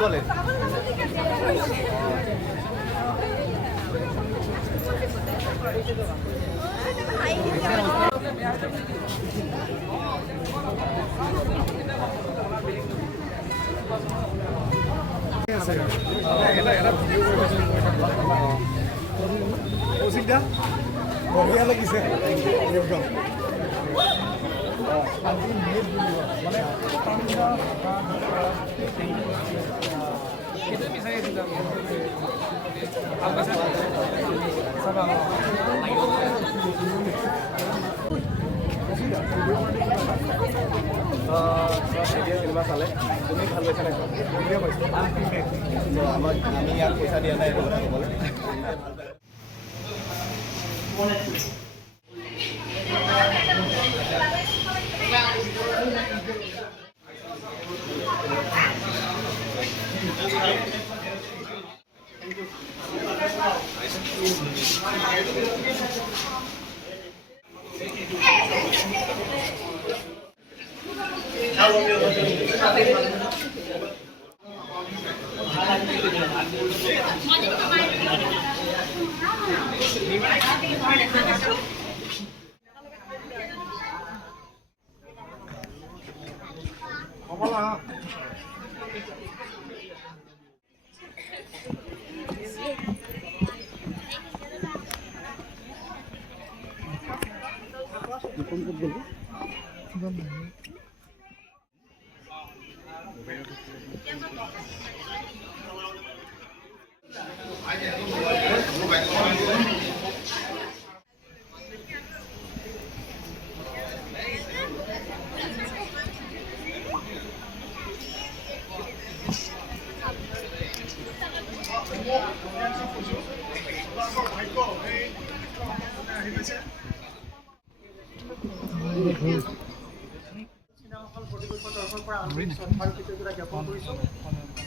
বলেন বঢ়িয়া লাগিছে একদম চিনেমা চালে তুমি ভাল পাইছা নাই আমাক আমি ইয়াত পইচা দিয়া নাই এইটো কথা ক'বলৈ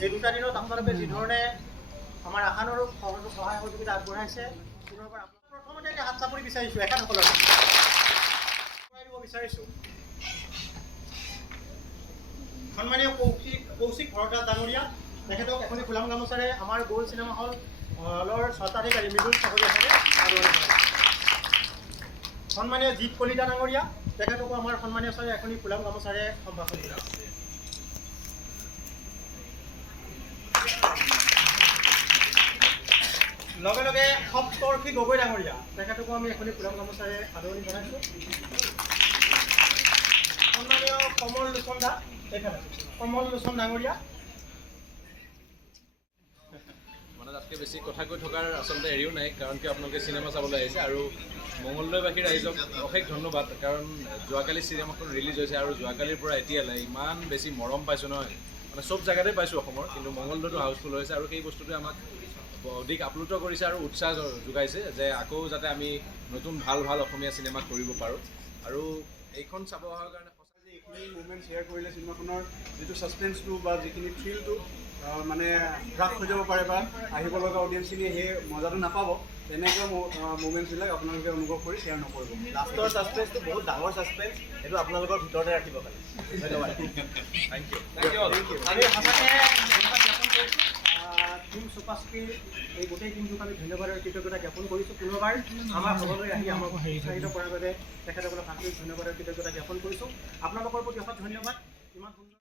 এই দুটা দিনত আপোনালোকে যিধৰণে আমাৰ আশানুৰূপ সহায় সহযোগিতা আগবঢ়াইছে প্ৰথমতে হাত চাপৰি বিচাৰিছোঁ এখেতসকলক দিব বিচাৰিছোঁ সন্মানীয় কৌশিক ভৰদ্বাজ ডাঙৰীয়া তেখেতক এখনি ফুলাম গামোচাৰে আমাৰ গ'ল্ড চিনেমা হলৰ স্বত্বাধিকাৰী মৃদুল চাকৰিয়াৰে সন্মানীয় জিৎ কলিতা ডাঙৰীয়া তেখেতকো আমাৰ সন্মানীয় ছাৰে এখনি ফুলাম গামোচাৰে সম্ভাষণ দিয়া লগে লগে সপ্তৰ্ষী গগৈ ডাঙৰীয়া তেখেতকো আমি এখনি ফুলাম গামোচাৰে আদৰণি জনাইছোঁ সন্মানীয় কমল লোচন দা তেখেত কমল লোচন ডাঙৰীয়া মানে তাতকৈ বেছি কথা কৈ থকাৰ আচলতে হেৰিও নাই কাৰণ কি আপোনালোকে চিনেমা চাবলৈ আহিছে আৰু মঙলদৈবাসীৰ ৰাইজক অশেষ ধন্যবাদ কাৰণ যোৱাকালি চিনেমাখন ৰিলিজ হৈছে আৰু যোৱাকালিৰ পৰা এতিয়ালৈ ইমান বেছি মৰম পাইছোঁ নহয় মানে চব জেগাতে পাইছোঁ অসমৰ কিন্তু মঙলদৈটো হাউচফুল হৈছে আৰু সেই বস্তুটোৱে আমাক অধিক আপ্লুত কৰিছে আৰু উৎসাহ যোগাইছে যে আকৌ যাতে আমি নতুন ভাল ভাল অসমীয়া চিনেমা কৰিব পাৰোঁ আৰু এইখন চাব অহাৰ কাৰণে এইখিনি মুভমেণ্ট শ্বেয়াৰ কৰিলে চিনেমাখনৰ যিটো ছাছপেন্সটো বা যিখিনি থ্ৰিলটো মানে হ্ৰাস হৈ যাব পাৰে বা আহিব লগা অডিয়েঞ্চখিনিয়ে সেই মজাটো নাপাব, তেনেকুৱা মুমেণ্টছবিলাক আপোনালোকে অনুভৱ কৰি শ্বেয়াৰ নকৰিব। লাষ্টৰ ছাছপেন্সটো বহুত ডাঙৰ ছাছপেন্স, সেইটো আপোনালোকৰ ভিতৰতে ৰাখিব খালি। ধন্যবাদ। থেংক ইউ আমি সঁচাকৈ ধন্যবাদ জ্ঞাপন কৰিছোঁ টীম চুপা চুপিৰ এই গোটেই টিমটোক আমি ধন্যবাদ আৰু কৃতজ্ঞতা জ্ঞাপন কৰিছোঁ। পুনৰবাৰ আমাৰ সভালৈ আহি আমাক উৎসাহিত কৰাৰ বাবে তেখেতসকলক আন্তৰিক ধন্যবাদ আৰু কৃতজ্ঞতা জ্ঞাপন কৰিছোঁ। আপোনালোকৰ প্ৰতি অশেষ ধন্যবাদ। ইমান সুন্দৰ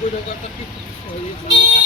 গৈ থকা